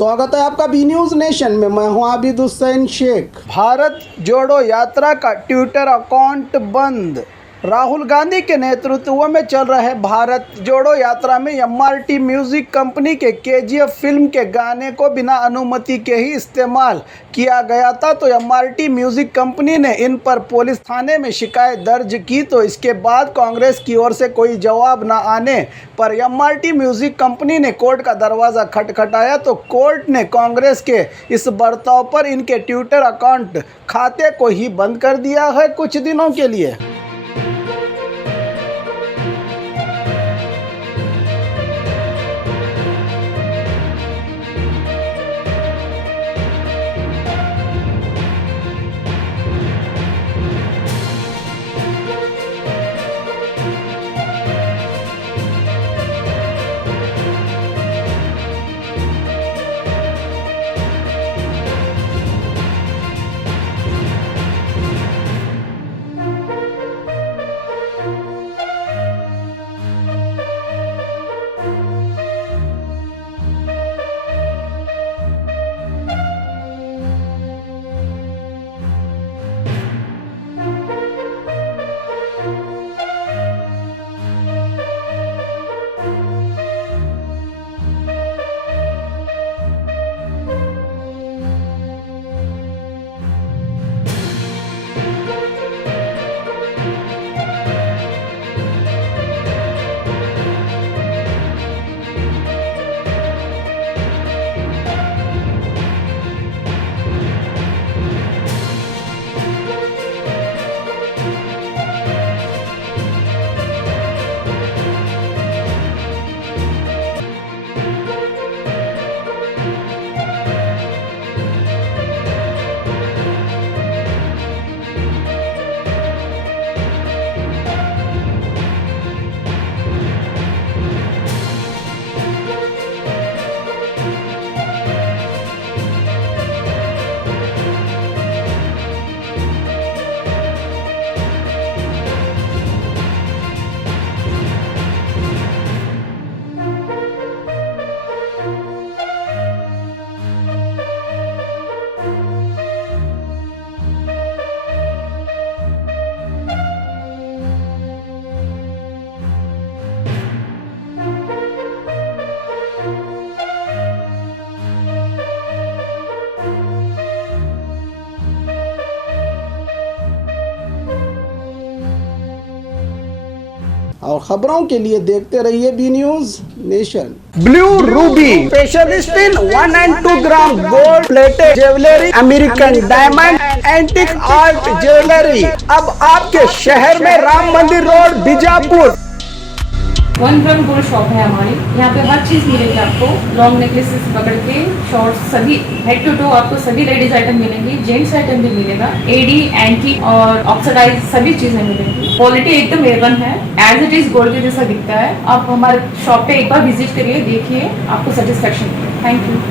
स्वागत है आपका बी न्यूज़ नेशन में। मैं हूं आबिद हुसैन शेख। भारत जोड़ो यात्रा का ट्विटर अकाउंट बंद। राहुल गांधी के नेतृत्व में चल रहे भारत जोड़ो यात्रा में एमआरटी म्यूजिक कंपनी के केजीएफ फिल्म के गाने को बिना अनुमति के ही इस्तेमाल किया गया था। तो एमआरटी म्यूजिक कंपनी ने इन पर पुलिस थाने में शिकायत दर्ज की। तो इसके बाद कांग्रेस की ओर से कोई जवाब न आने पर एमआरटी म्यूजिक कंपनी ने कोर्ट का दरवाज़ा खटखटाया। तो कोर्ट ने कांग्रेस के इस बर्ताव पर इनके ट्विटर अकाउंट खाते को ही बंद कर दिया है कुछ दिनों के लिए। और खबरों के लिए देखते रहिए B news nation. Blue ruby specialist in 1 and 2 gram gold plated jewellery, American diamond, antique art jewellery अब आपके शहर में, Ram Mandir road, Bijapur. 1 gram gold shop है हमारी। यहाँ पे हर चीज़ मिलेगी आपको, लॉन्ग नेकलेसेस पकड़ के शॉर्ट्स, सभी हेड टू टो आपको सभी लेडीज आइटम मिलेंगी, जेंट्स आइटम भी मिलेगा, एडी, एंटी और ऑक्सीडाइज सभी चीजें मिलेंगी। क्वालिटी एकदम A1 है, एज इट इज गोल्ड के जैसा दिखता है। आप हमारे शॉप पे एक बार विजिट करिए, देखिए, आपको सेटिस्फेक्शन मिलेगा। Thank you.